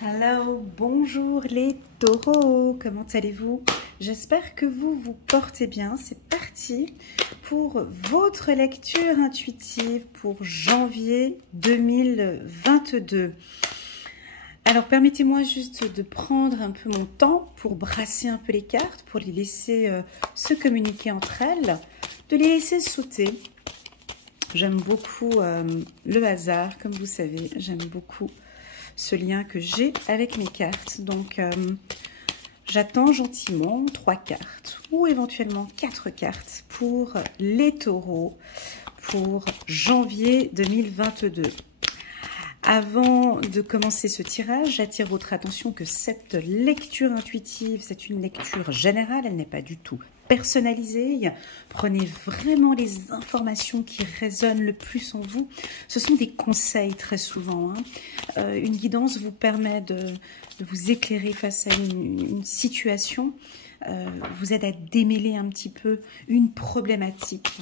Hello, bonjour les taureaux, comment allez-vous? J'espère que vous vous portez bien. C'est parti pour votre lecture intuitive pour janvier 2022. Alors permettez-moi juste de prendre un peu mon temps pour brasser un peu les cartes, pour les laisser se communiquer entre elles, de les laisser sauter. J'aime beaucoup le hasard, comme vous savez, j'aime beaucoup ce lien que j'ai avec mes cartes. Donc, j'attends gentiment 3 cartes ou éventuellement 4 cartes pour les taureaux pour janvier 2022. Avant de commencer ce tirage, j'attire votre attention que cette lecture intuitive, c'est une lecture générale, elle n'est pas du tout personnalisée. Prenez vraiment les informations qui résonnent le plus en vous. Ce sont des conseils très souvent. Une guidance vous permet de vous éclairer face à une situation, vous aide à démêler un petit peu une problématique.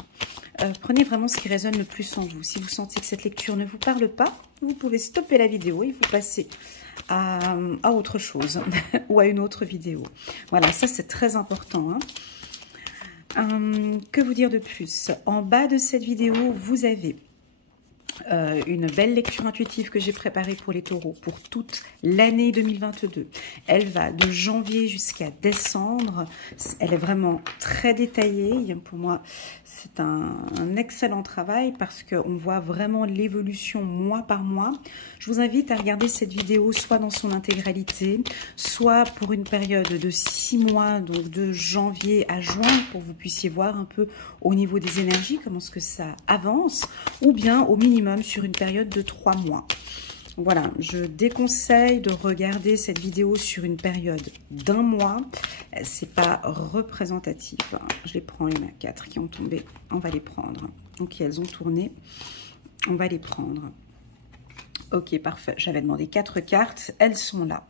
Prenez vraiment ce qui résonne le plus en vous. Si vous sentez que cette lecture ne vous parle pas, vous pouvez stopper la vidéo et vous passer à autre chose ou à une autre vidéo. Voilà, ça c'est très important. Que vous dire de plus? En bas de cette vidéo, vous avez une belle lecture intuitive que j'ai préparée pour les taureaux pour toute l'année 2022. Elle va de janvier jusqu'à décembre. Elle est vraiment très détaillée. Pour moi, c'est un excellent travail parce qu'on voit vraiment l'évolution mois par mois. Je vous invite à regarder cette vidéo soit dans son intégralité, soit pour une période de 6 mois, donc de janvier à juin, pour que vous puissiez voir un peu au niveau des énergies, comment est-ce que ça avance, ou bien au minimum sur une période de 3 mois. Voilà, je déconseille de regarder cette vidéo sur une période d'1 mois. C'est pas représentatif. Je les prends, il y en a 4 qui ont tombé. On va les prendre. Ok, elles ont tourné. On va les prendre. Ok, parfait. J'avais demandé 4 cartes. Elles sont là.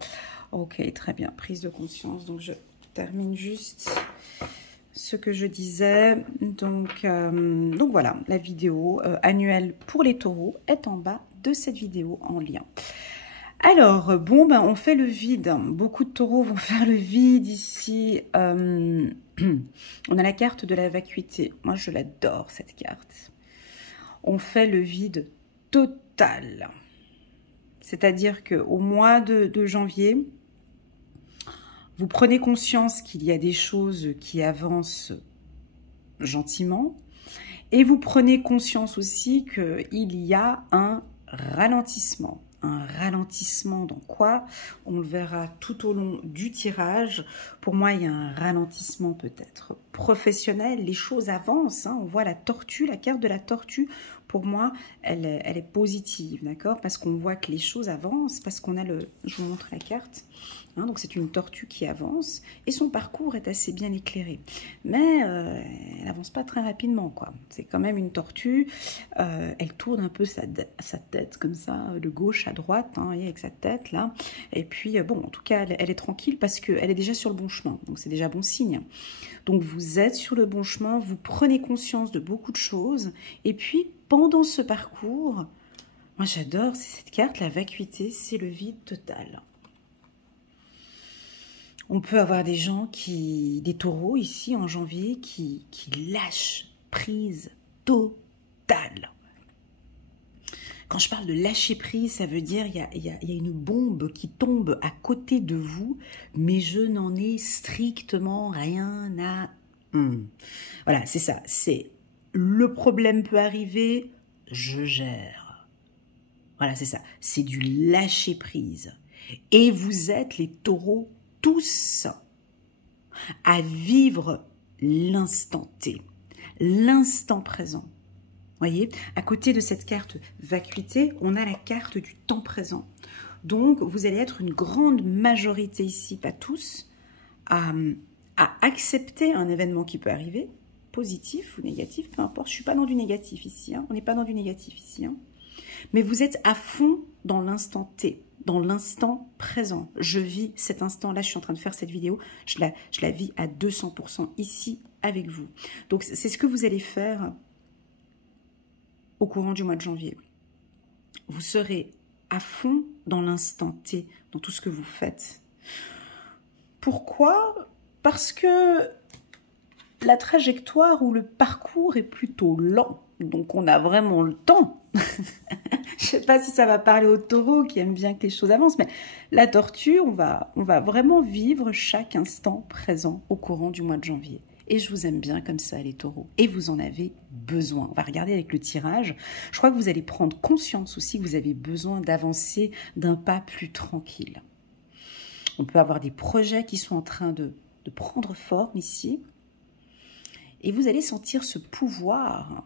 Ok, très bien. Prise de conscience. Donc, je termine juste ce que je disais. Donc voilà, la vidéo annuelle pour les taureaux est en bas de cette vidéo en lien. Alors, bon, ben, on fait le vide. Beaucoup de taureaux vont faire le vide ici. On a la carte de la vacuité. Moi, je l'adore, cette carte. On fait le vide total. C'est-à-dire qu'au mois de janvier, vous prenez conscience qu'il y a des choses qui avancent gentiment et vous prenez conscience aussi qu'il y a un ralentissement. Un ralentissement dans quoi? On le verra tout au long du tirage. Pour moi, il y a un ralentissement peut-être professionnel. Les choses avancent. On voit la tortue, la carte de la tortue. Pour moi, elle est positive, d'accord? Parce qu'on voit que les choses avancent, parce qu'on a le... Je vous montre la carte. Donc c'est une tortue qui avance et son parcours est assez bien éclairé. Mais elle n'avance pas très rapidement, quoi. C'est quand même une tortue. Elle tourne un peu sa tête comme ça, de gauche à droite, avec sa tête là. Et puis, bon, en tout cas, elle est tranquille parce qu'elle est déjà sur le bon chemin. Donc c'est déjà bon signe. Donc vous êtes sur le bon chemin, vous prenez conscience de beaucoup de choses. Et puis, pendant ce parcours, moi j'adore, c'est cette carte, la vacuité, c'est le vide total. On peut avoir des gens des taureaux ici en janvier, qui lâchent prise totale. Quand je parle de lâcher prise, ça veut dire il y a une bombe qui tombe à côté de vous, mais je n'en ai strictement rien à... Voilà, c'est ça. C'est le problème peut arriver, je gère. Voilà, c'est ça. C'est du lâcher prise. Et vous êtes les taureaux tous à vivre l'instant T, l'instant présent. Voyez, à côté de cette carte vacuité, on a la carte du temps présent. Donc, vous allez être une grande majorité ici, pas tous, à accepter un événement qui peut arriver, positif ou négatif, peu importe. Je ne suis pas dans du négatif ici, on n'est pas dans du négatif ici. Mais vous êtes à fond dans l'instant T, dans l'instant présent. Je vis cet instant-là, je suis en train de faire cette vidéo, je la vis à 200% ici avec vous. Donc, c'est ce que vous allez faire au courant du mois de janvier. Vous serez à fond dans l'instant T, dans tout ce que vous faites. Pourquoi? Parce que la trajectoire ou le parcours est plutôt lent. Donc, on a vraiment le temps. Je ne sais pas si ça va parler aux taureaux qui aiment bien que les choses avancent, mais la tortue, on va vraiment vivre chaque instant présent au courant du mois de janvier. Et je vous aime bien comme ça, les taureaux. Et vous en avez besoin. On va regarder avec le tirage. Je crois que vous allez prendre conscience aussi que vous avez besoin d'avancer d'un pas plus tranquille. On peut avoir des projets qui sont en train de prendre forme ici. Et vous allez sentir ce pouvoir.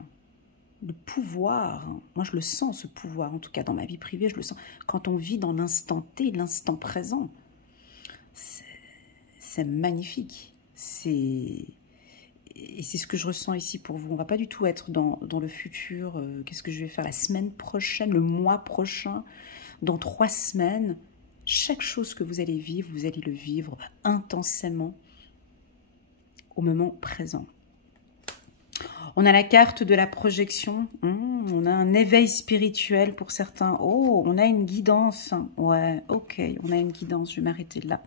Le pouvoir. Moi, je le sens, ce pouvoir. En tout cas, dans ma vie privée, je le sens. Quand on vit dans l'instant T, l'instant présent, c'est magnifique. Et c'est ce que je ressens ici pour vous. On ne va pas du tout être dans le futur. Qu'est-ce que je vais faire la semaine prochaine, le mois prochain, dans 3 semaines. Chaque chose que vous allez vivre, vous allez le vivre intensément au moment présent. On a la carte de la projection. On a un éveil spirituel pour certains. Oh, on a une guidance. Ouais, ok, on a une guidance. Je vais m'arrêter là.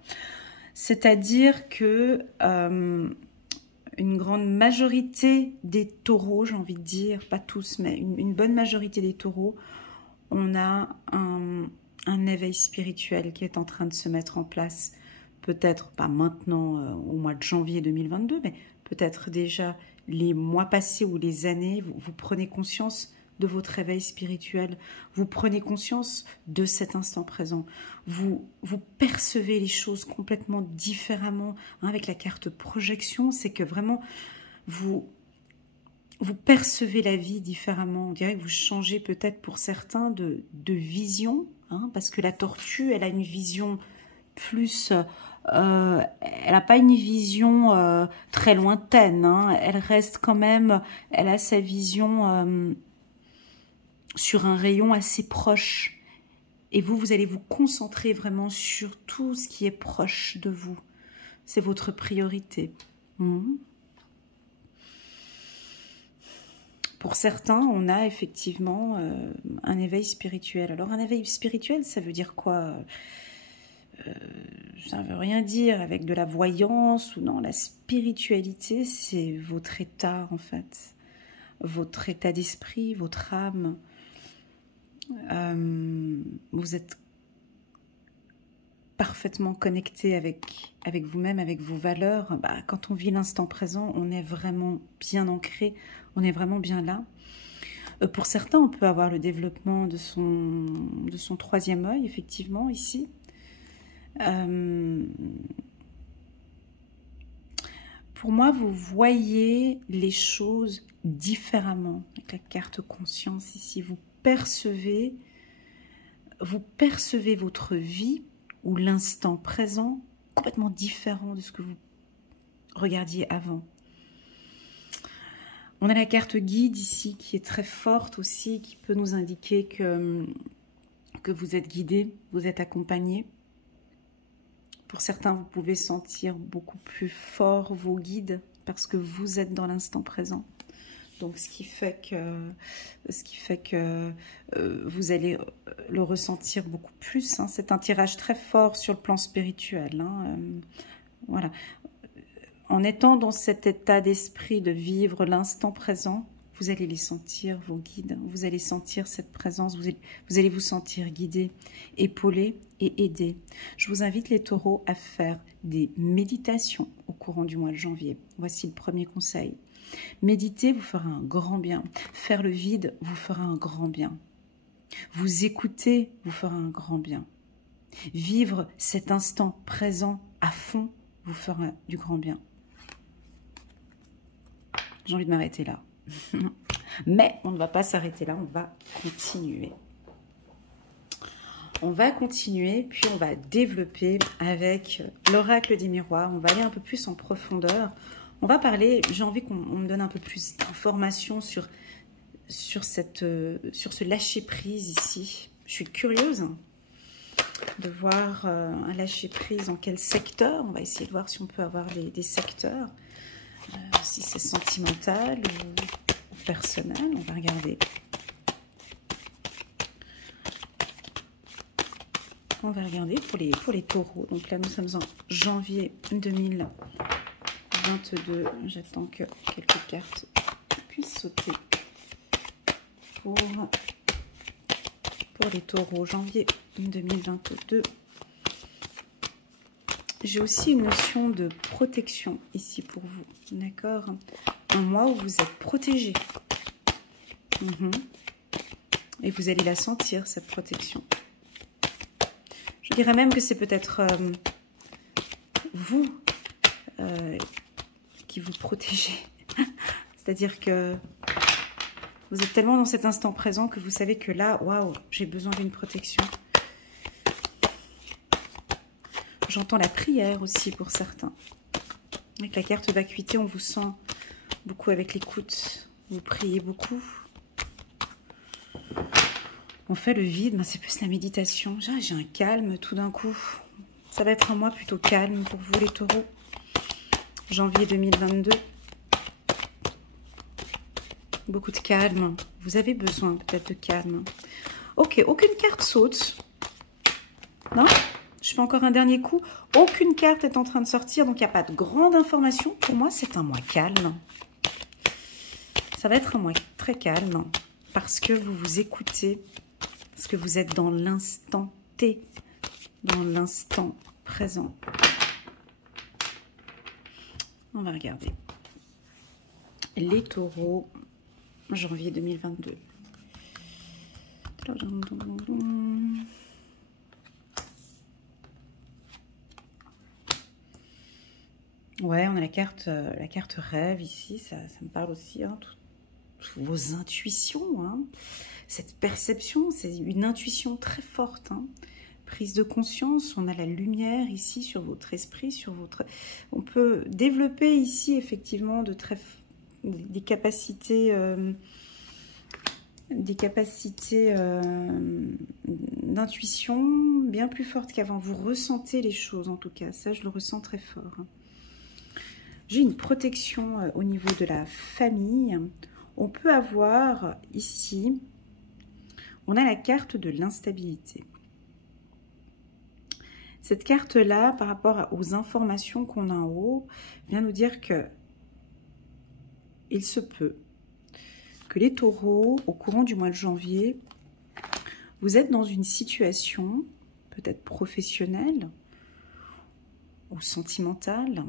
C'est-à-dire que une grande majorité des taureaux, j'ai envie de dire, pas tous, mais une bonne majorité des taureaux, on a un éveil spirituel qui est en train de se mettre en place. Peut-être pas maintenant, au mois de janvier 2022, mais peut-être déjà les mois passés ou les années, vous prenez conscience de votre réveil spirituel, vous prenez conscience de cet instant présent, vous percevez les choses complètement différemment. Avec la carte projection, c'est que vraiment, vous percevez la vie différemment. On dirait que vous changez peut-être pour certains de vision, parce que la tortue, elle a une vision plus... elle n'a pas une vision très lointaine, elle reste quand même, elle a sa vision sur un rayon assez proche. Et vous allez vous concentrer vraiment sur tout ce qui est proche de vous. C'est votre priorité. Pour certains, on a effectivement un éveil spirituel. Alors un éveil spirituel, ça veut dire quoi ? Ça ne veut rien dire avec de la voyance ou non. La spiritualité, c'est votre état en fait, votre état d'esprit, votre âme. Vous êtes parfaitement connecté avec vous-même, avec vos valeurs. Quand on vit l'instant présent, on est vraiment bien ancré, on est vraiment bien là. Pour certains, on peut avoir le développement de son troisième œil, effectivement, ici. Pour moi, vous voyez les choses différemment avec la carte conscience ici. Vous percevez votre vie ou l'instant présent complètement différent de ce que vous regardiez avant. On a la carte guide ici qui est très forte aussi, qui peut nous indiquer que vous êtes guidé, vous êtes accompagné. Pour certains, vous pouvez sentir beaucoup plus fort vos guides parce que vous êtes dans l'instant présent. Donc, ce qui fait que vous allez le ressentir beaucoup plus. C'est un tirage très fort sur le plan spirituel. Voilà. En étant dans cet état d'esprit de vivre l'instant présent, vous allez les sentir, vos guides. Vous allez sentir cette présence. Vous allez vous sentir guidé, épaulé et aidé. Je vous invite les taureaux à faire des méditations au courant du mois de janvier. Voici le premier conseil. Méditer vous fera un grand bien. Faire le vide vous fera un grand bien. Vous écouter vous fera un grand bien. Vivre cet instant présent à fond vous fera du grand bien. J'ai envie de m'arrêter là. Mais on ne va pas s'arrêter là, on va continuer. On va continuer, puis on va développer avec l'oracle des miroirs. On va aller un peu plus en profondeur. On va parler, j'ai envie qu'on me donne un peu plus d'informations sur ce lâcher-prise ici. Je suis curieuse de voir un lâcher-prise en quel secteur. On va essayer de voir si on peut avoir des secteurs. Si c'est sentimental ou personnel, on va regarder. On va regarder pour les taureaux. Donc là, nous sommes en janvier 2022. J'attends que quelques cartes puissent sauter pour les taureaux. Janvier 2022. J'ai aussi une notion de protection ici pour vous. D'accord? Un mois où vous êtes protégé. Et vous allez la sentir, cette protection. Je dirais même que c'est peut-être vous qui vous protégez. C'est-à-dire que vous êtes tellement dans cet instant présent que vous savez que là, waouh, j'ai besoin d'une protection. J'entends la prière aussi pour certains. Avec la carte vacuité, on vous sent beaucoup avec l'écoute. Vous priez beaucoup. On fait le vide, c'est plus la méditation. J'ai un calme tout d'un coup. Ça va être un mois plutôt calme pour vous les taureaux. Janvier 2022. Beaucoup de calme. Vous avez besoin peut-être de calme. Ok, aucune carte saute. Non? Je fais encore un dernier coup. Aucune carte est en train de sortir, donc il n'y a pas de grande information. Pour moi, c'est un mois calme. Ça va être un mois très calme parce que vous vous écoutez. Parce que vous êtes dans l'instant T, dans l'instant présent. On va regarder. Les taureaux, janvier 2022. Ouais, on a la carte rêve ici, ça me parle aussi, hein, toutes vos intuitions, hein. Cette perception, c'est une intuition très forte, hein. Prise de conscience, on a la lumière ici sur votre esprit, sur votre... On peut développer ici effectivement des capacités d'intuition bien plus fortes qu'avant. Vous ressentez les choses en tout cas, ça je le ressens très fort, hein. J'ai une protection au niveau de la famille. On peut avoir ici... On a la carte de l'instabilité. Cette carte-là, par rapport aux informations qu'on a en haut, vient nous dire que il se peut que les taureaux, au courant du mois de janvier, vous êtes dans une situation peut-être professionnelle ou sentimentale,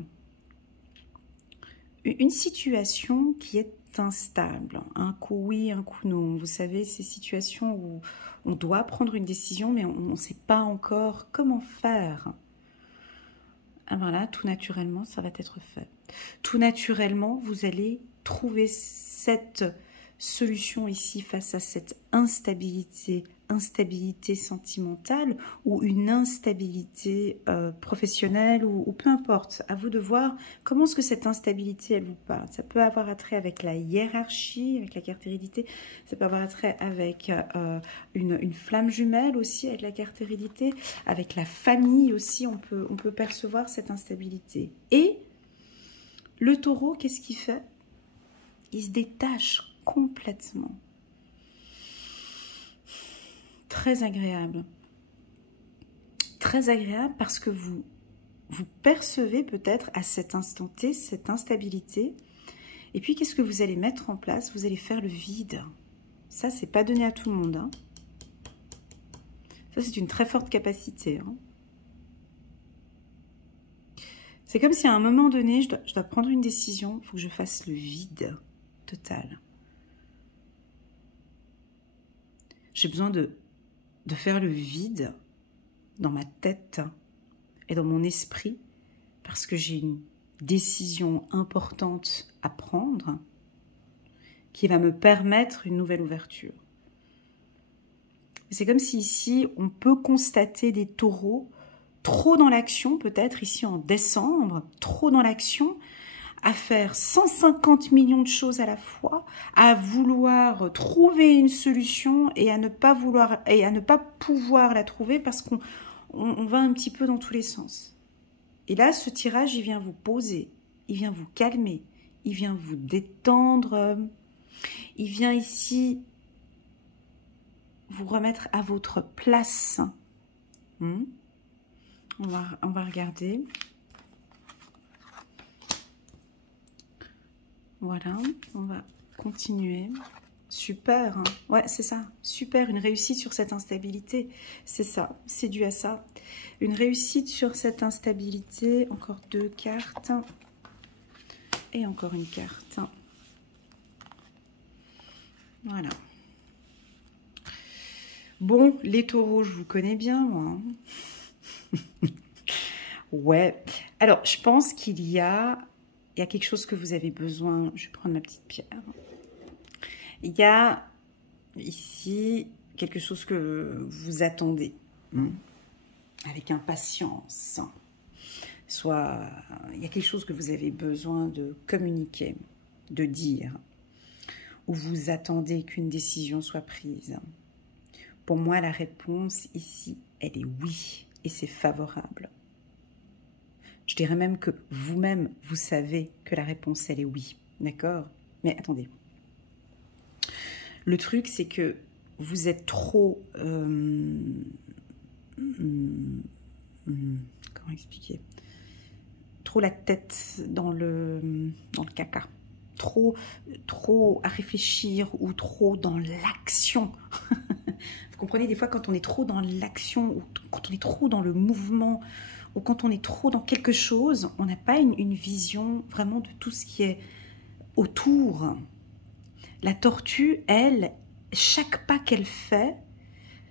une situation qui est instable, un coup oui, un coup non. Vous savez, ces situations où on doit prendre une décision, mais on ne sait pas encore comment faire. Ah, voilà, tout naturellement, ça va être fait. Tout naturellement, vous allez trouver cette solution ici face à cette instabilité sentimentale ou une instabilité professionnelle ou peu importe. À vous de voir comment est-ce que cette instabilité, elle vous parle. Ça peut avoir attrait avec la hiérarchie, avec la carte hérédité. Ça peut avoir attrait avec une flamme jumelle aussi, avec la carte hérédité. Avec la famille aussi, on peut percevoir cette instabilité. Et le taureau, qu'est-ce qu'il fait? Il se détache complètement. Très agréable. Très agréable parce que vous percevez peut-être à cet instant T cette instabilité. Et puis, qu'est-ce que vous allez mettre en place? Vous allez faire le vide. Ça, c'est pas donné à tout le monde, hein. Ça, c'est une très forte capacité, hein. C'est comme si à un moment donné, je dois prendre une décision, il faut que je fasse le vide total. J'ai besoin de faire le vide dans ma tête et dans mon esprit parce que j'ai une décision importante à prendre qui va me permettre une nouvelle ouverture. C'est comme si ici, on peut constater des taureaux trop dans l'action, peut-être ici en décembre, trop dans l'action, à faire 150 millions de choses à la fois, à vouloir trouver une solution et à ne pas pouvoir la trouver parce qu'on va un petit peu dans tous les sens. Et là, ce tirage, il vient vous poser, il vient vous calmer, il vient vous détendre, il vient ici vous remettre à votre place. On va regarder. Voilà, on va continuer. Super, hein. Ouais, c'est ça. Super, une réussite sur cette instabilité. C'est ça, c'est dû à ça. Une réussite sur cette instabilité. Encore 2 cartes. Et encore une carte. Voilà. Bon, les taureaux, je vous connais bien, moi. Ouais. Alors, je pense qu'il y a quelque chose que vous avez besoin. Je vais prendre ma petite pierre. Il y a ici quelque chose que vous attendez. Avec impatience. Soit, il y a quelque chose que vous avez besoin de communiquer, de dire. Ou vous attendez qu'une décision soit prise. Pour moi, la réponse ici, elle est oui. Et c'est favorable. Je dirais même que vous-même, vous savez que la réponse, elle est oui. D'accord? Mais attendez. Le truc, c'est que vous êtes trop... comment expliquer? Trop la tête dans le caca. Trop à réfléchir ou trop dans l'action. Vous comprenez, des fois, quand on est trop dans l'action ou quand on est trop dans le mouvement ou quand on est trop dans quelque chose, on n'a pas une vision vraiment de tout ce qui est autour. La tortue, elle, chaque pas qu'elle fait,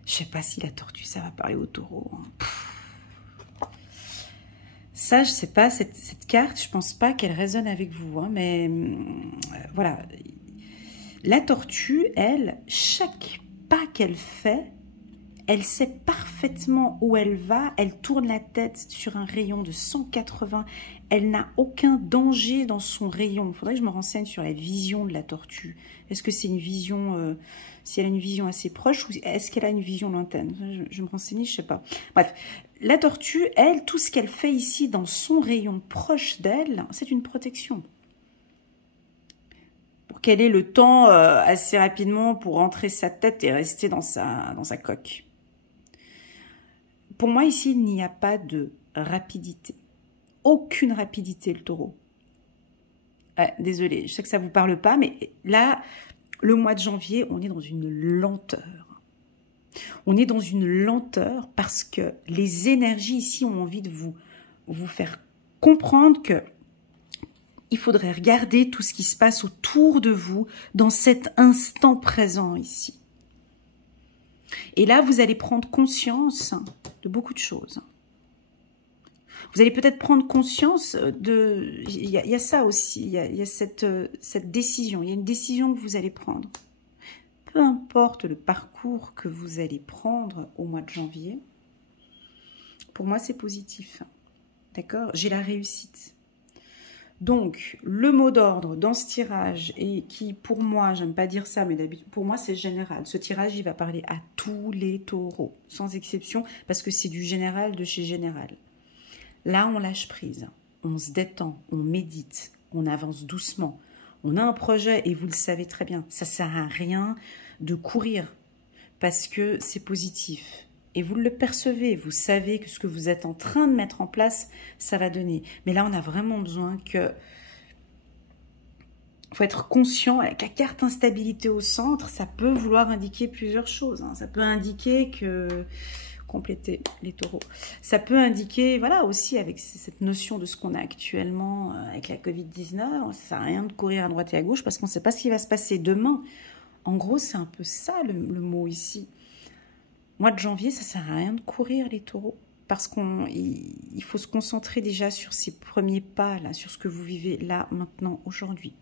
je ne sais pas si la tortue, ça va parler au taureau. Ça, je ne sais pas, cette carte, je ne pense pas qu'elle résonne avec vous. Hein, mais voilà. La tortue, elle, chaque pas qu'elle fait, elle sait parfaitement où elle va. Elle tourne la tête sur un rayon de 180. Elle n'a aucun danger dans son rayon. Il faudrait que je me renseigne sur la vision de la tortue. Est-ce que c'est une vision... si elle a une vision assez proche ou est-ce qu'elle a une vision lointaine? Je me renseigne, je ne sais pas. Bref, la tortue, elle, tout ce qu'elle fait ici dans son rayon proche d'elle, c'est une protection. Pour qu'elle ait le temps assez rapidement pour rentrer sa tête et rester dans sa coque. Pour moi, ici, il n'y a pas de rapidité. Aucune rapidité, le taureau. Désolée, je sais que ça ne vous parle pas, mais là, le mois de janvier, on est dans une lenteur. On est dans une lenteur parce que les énergies ici ont envie de vous faire comprendre que il faudrait regarder tout ce qui se passe autour de vous dans cet instant présent ici. Et là, vous allez prendre conscience de beaucoup de choses. Vous allez peut-être prendre conscience de... Il y a ça aussi, il y a cette décision. Il y a une décision que vous allez prendre. Peu importe le parcours que vous allez prendre au mois de janvier, pour moi, c'est positif. D'accord? J'ai la réussite. Donc, le mot d'ordre dans ce tirage, et qui, pour moi, j'aime pas dire ça, mais d'habitude, pour moi, c'est général. Ce tirage, il va parler à tous les taureaux, sans exception, parce que c'est du général de chez général. Là, on lâche prise, on se détend, on médite, on avance doucement. On a un projet, et vous le savez très bien, ça sert à rien de courir, parce que c'est positif. Et vous le percevez, vous savez que ce que vous êtes en train de mettre en place, ça va donner. Mais là, on a vraiment besoin que... Il faut être conscient, avec la carte instabilité au centre, ça peut vouloir indiquer plusieurs choses. Hein. Ça peut indiquer que... Compléter les taureaux. Ça peut indiquer, voilà, aussi avec cette notion de ce qu'on a actuellement avec la Covid-19, ça ne sert à rien de courir à droite et à gauche parce qu'on ne sait pas ce qui va se passer demain. En gros, c'est un peu ça le mot ici. Mois de janvier, ça ne sert à rien de courir les taureaux parce qu'il faut se concentrer déjà sur ces premiers pas, là, sur ce que vous vivez là, maintenant, aujourd'hui.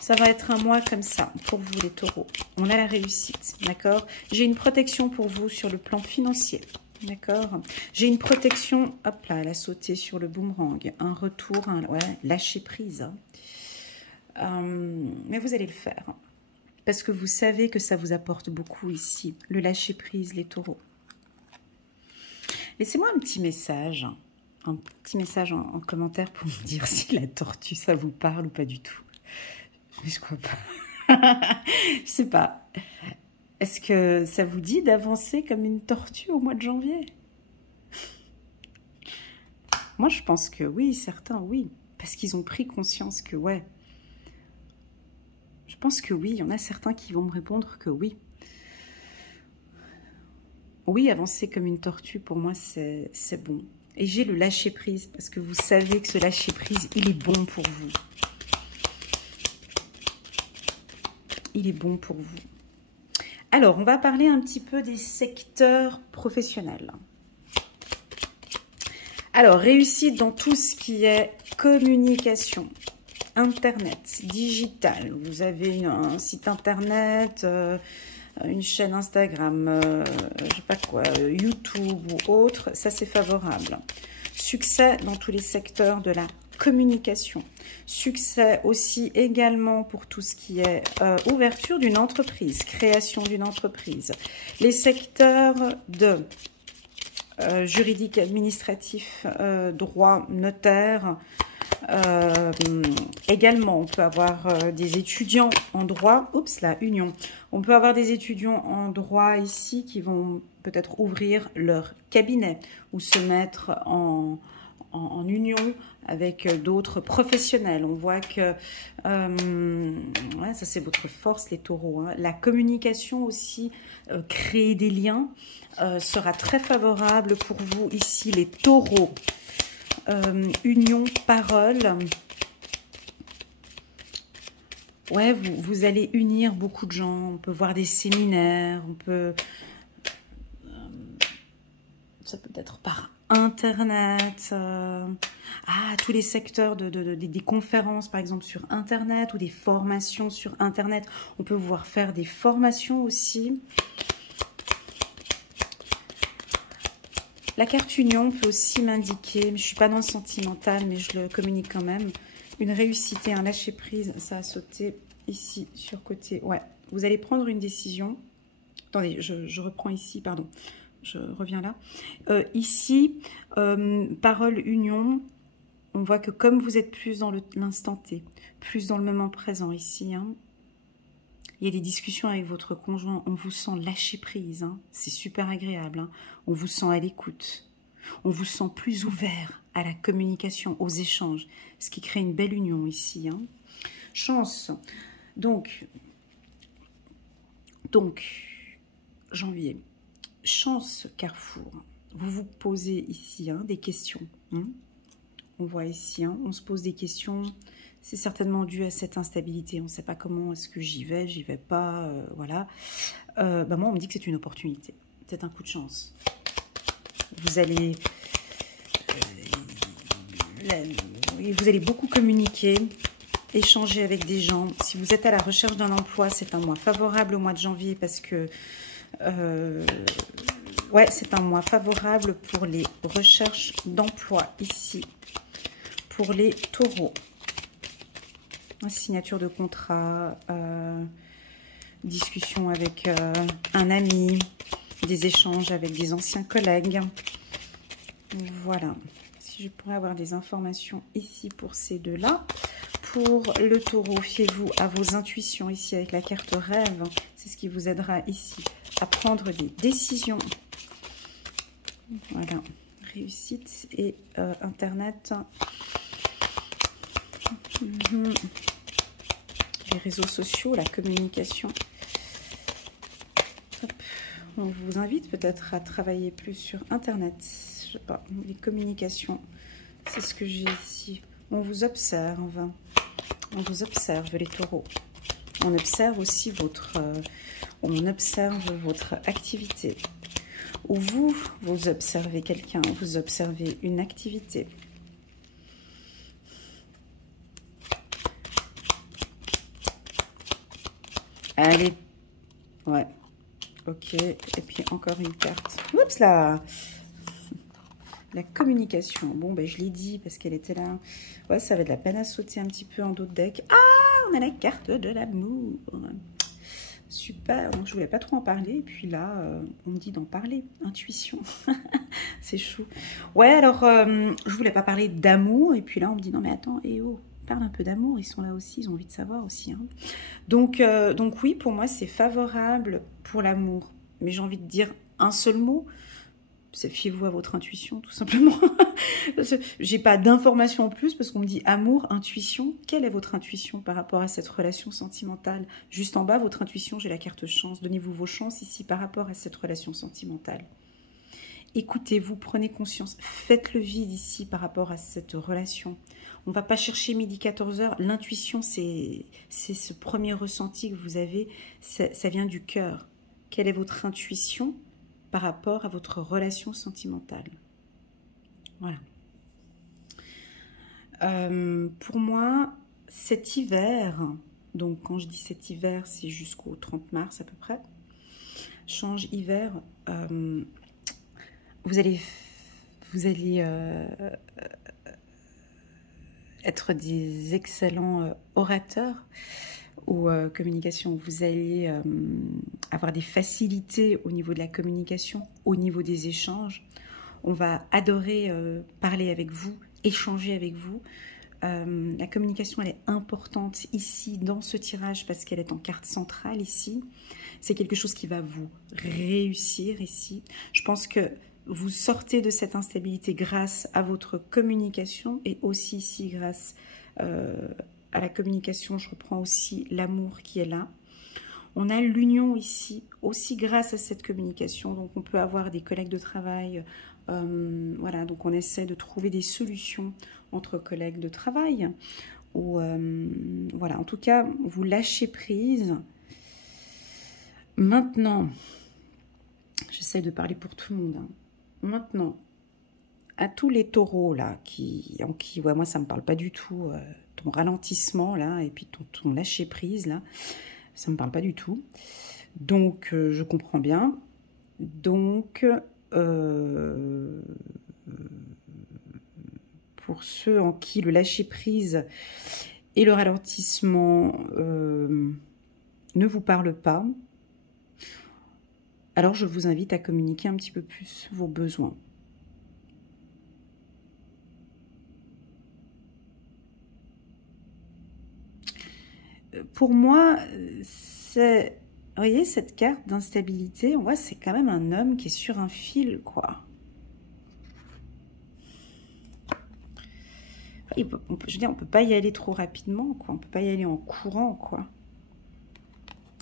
Ça va être un mois comme ça pour vous les taureaux. On a la réussite, d'accord? J'ai une protection pour vous sur le plan financier, d'accord? J'ai une protection, hop là, elle a sauté sur le boomerang, un retour, ouais, lâcher prise. Mais vous allez le faire. Parce que vous savez que ça vous apporte beaucoup ici, le lâcher prise, les taureaux. Laissez-moi un petit message en commentaire pour me dire si la tortue, ça vous parle ou pas du tout. Mais je crois pas. Je sais pas. Est-ce que ça vous dit d'avancer comme une tortue au mois de janvier? Moi, je pense que oui, certains, oui. Parce qu'ils ont pris conscience que, ouais. Je pense que oui, il y en a certains qui vont me répondre que oui. Oui, avancer comme une tortue, pour moi, c'est bon. Et j'ai le lâcher-prise, parce que vous savez que ce lâcher-prise, il est bon pour vous. Il est bon pour vous. Alors, on va parler un petit peu des secteurs professionnels. Alors, réussite dans tout ce qui est communication, Internet, digital. Vous avez un site Internet, une chaîne Instagram, je sais pas quoi, YouTube ou autre, ça c'est favorable. Succès dans tous les secteurs de la communication. Succès aussi également pour tout ce qui est ouverture d'une entreprise, création d'une entreprise. Les secteurs de juridique, administratif, droit, notaire. Également, on peut avoir des étudiants en droit. Oups, la union. On peut avoir des étudiants en droit ici qui vont peut-être ouvrir leur cabinet ou se mettre en union avec d'autres professionnels. On voit que ouais, ça c'est votre force, les taureaux. Hein. La communication aussi, créer des liens, sera très favorable pour vous ici, les taureaux. Union, parole. Ouais, vous allez unir beaucoup de gens. On peut voir des séminaires, on peut... ça peut être par Internet. Tous les secteurs des conférences, par exemple, sur Internet ou des formations sur Internet. On peut voir faire des formations aussi. La carte union peut aussi m'indiquer, mais je ne suis pas dans le sentimental, mais je le communique quand même, une réussite et un lâcher-prise. Ça a sauté ici, sur côté. Ouais, vous allez prendre une décision. Attendez, je reprends ici, pardon. Je reviens là. Ici, parole union, on voit que comme vous êtes plus dans l'instant T, plus dans le moment présent ici, hein, il y a des discussions avec votre conjoint, on vous sent lâcher prise, hein. C'est super agréable, hein. On vous sent à l'écoute, on vous sent plus ouvert à la communication, aux échanges, ce qui crée une belle union ici. Hein. Chance, donc, janvier, chance Carrefour, vous vous posez ici hein, des questions, hein. On voit ici, hein, on se pose des questions. C'est certainement dû à cette instabilité. On ne sait pas comment est-ce que j'y vais pas, voilà. Moi, on me dit que c'est une opportunité. C'est un coup de chance. Vous allez beaucoup communiquer, échanger avec des gens. Si vous êtes à la recherche d'un emploi, c'est un mois favorable au mois de janvier parce que... ouais, c'est un mois favorable pour les recherches d'emploi ici. Pour les taureaux. Signature de contrat, discussion avec un ami, des échanges avec des anciens collègues. Voilà. Si je pourrais avoir des informations ici pour ces deux-là. Pour le taureau, fiez-vous à vos intuitions ici avec la carte rêve. C'est ce qui vous aidera ici à prendre des décisions. Voilà. Réussite et Internet. Les réseaux sociaux, la communication. Hop. On vous invite peut-être à travailler plus sur Internet. Je sais pas, les communications. C'est ce que j'ai ici. On vous observe. On vous observe, les taureaux. On observe aussi votre activité. Ou vous observez quelqu'un, vous observez une activité. Allez, ouais, ok, et puis encore une carte. Oups là, la communication. Bon, ben je l'ai dit parce qu'elle était là. Ouais, ça avait de la peine à sauter un petit peu en dos de deck. Ah, on a la carte de l'amour. Super, donc je voulais pas trop en parler. Et puis là, on me dit d'en parler. Intuition, c'est chou. Ouais, alors, je voulais pas parler d'amour. Et puis là, on me dit, non mais attends, oh. Parle un peu d'amour, ils sont là aussi, ils ont envie de savoir aussi. Hein. Donc oui, pour moi, c'est favorable pour l'amour. Mais j'ai envie de dire un seul mot, Fiez-vous à votre intuition, tout simplement. J'ai pas d'informations en plus parce qu'on me dit amour, intuition. Quelle est votre intuition par rapport à cette relation sentimentale? Juste en bas, votre intuition, j'ai la carte chance. Donnez-vous vos chances ici par rapport à cette relation sentimentale. Écoutez-vous, prenez conscience, faites le vide ici par rapport à cette relation. On ne va pas chercher midi 14h. L'intuition, c'est ce premier ressenti que vous avez, ça vient du cœur. Quelle est votre intuition par rapport à votre relation sentimentale? Voilà. Pour moi, cet hiver, donc quand je dis cet hiver, c'est jusqu'au 30 mars à peu près, change hiver, vous allez être des excellents orateurs ou communication. Vous allez avoir des facilités au niveau de la communication, au niveau des échanges. On va adorer parler avec vous, échanger avec vous. La communication, elle est importante ici dans ce tirage parce qu'elle est en carte centrale ici. C'est quelque chose qui va vous réussir ici. Je pense que vous sortez de cette instabilité grâce à votre communication et aussi ici grâce à la communication, je reprends aussi l'amour qui est là. On a l'union ici aussi grâce à cette communication. Donc on peut avoir des collègues de travail. Voilà, donc on essaie de trouver des solutions entre collègues de travail. Ou voilà, en tout cas, vous lâchez prise. Maintenant, j'essaie de parler pour tout le monde. Hein. Maintenant, à tous les taureaux là, ouais, moi ça me parle pas du tout, ton ralentissement là, et puis ton lâcher prise là, ça me parle pas du tout. Donc je comprends bien. Donc pour ceux en qui le lâcher prise et le ralentissement ne vous parlent pas, alors je vous invite à communiquer un petit peu plus vos besoins. Pour moi, c'est, vous voyez, cette carte d'instabilité, on voit c'est quand même un homme qui est sur un fil, quoi. Je veux dire, on peut pas y aller trop rapidement, quoi. On peut pas y aller en courant, quoi.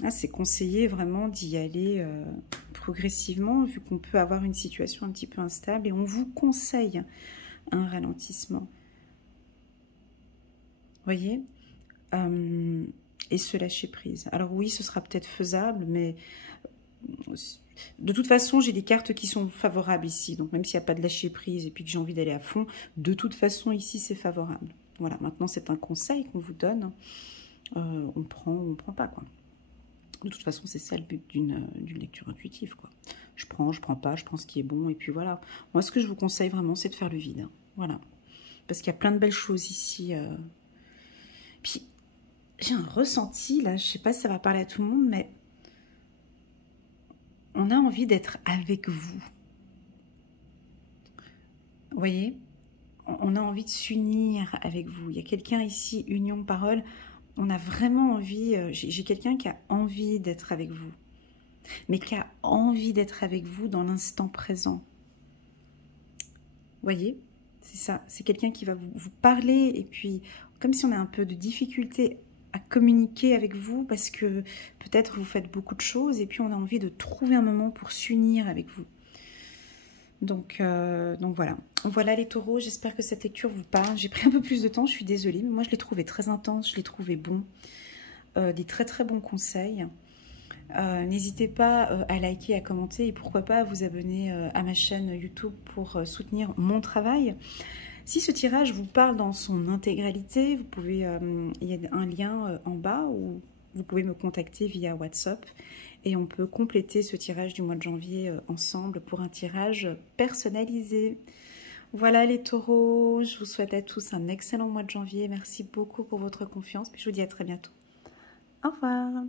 Là, c'est conseillé vraiment d'y aller progressivement, vu qu'on peut avoir une situation un petit peu instable, et on vous conseille un ralentissement. Vous voyez et se lâcher prise. Alors oui, ce sera peut-être faisable, mais de toute façon, j'ai des cartes qui sont favorables ici. Donc même s'il n'y a pas de lâcher prise et puis que j'ai envie d'aller à fond, de toute façon, ici, c'est favorable. Voilà, maintenant, c'est un conseil qu'on vous donne. On prend ou on ne prend pas, quoi. De toute façon, c'est ça le but d'une lecture intuitive, quoi. Je prends pas, je prends ce qui est bon, et puis voilà. Moi, ce que je vous conseille vraiment, c'est de faire le vide. Hein. Voilà. Parce qu'il y a plein de belles choses ici. Puis, j'ai un ressenti, là, je sais pas si ça va parler à tout le monde, mais on a envie d'être avec vous. Vous voyez? On a envie de s'unir avec vous. Il y a quelqu'un ici, union, parole. On a vraiment envie, j'ai quelqu'un qui a envie d'être avec vous. Mais qui a envie d'être avec vous dans l'instant présent. Vous voyez? C'est ça. C'est quelqu'un qui va vous parler et puis, comme si on a un peu de difficulté à communiquer avec vous parce que peut-être vous faites beaucoup de choses et puis on a envie de trouver un moment pour s'unir avec vous. Donc voilà. Voilà les taureaux, j'espère que cette lecture vous parle. J'ai pris un peu plus de temps, je suis désolée, mais moi je l'ai trouvé très intense, je l'ai trouvé bon. Des très très bons conseils. N'hésitez pas à liker, à commenter et pourquoi pas à vous abonner à ma chaîne YouTube pour soutenir mon travail. Si ce tirage vous parle dans son intégralité, vous pouvez, il y a un lien en bas où vous pouvez me contacter via WhatsApp et on peut compléter ce tirage du mois de janvier ensemble pour un tirage personnalisé. Voilà les taureaux, je vous souhaite à tous un excellent mois de janvier. Merci beaucoup pour votre confiance et je vous dis à très bientôt. Au revoir.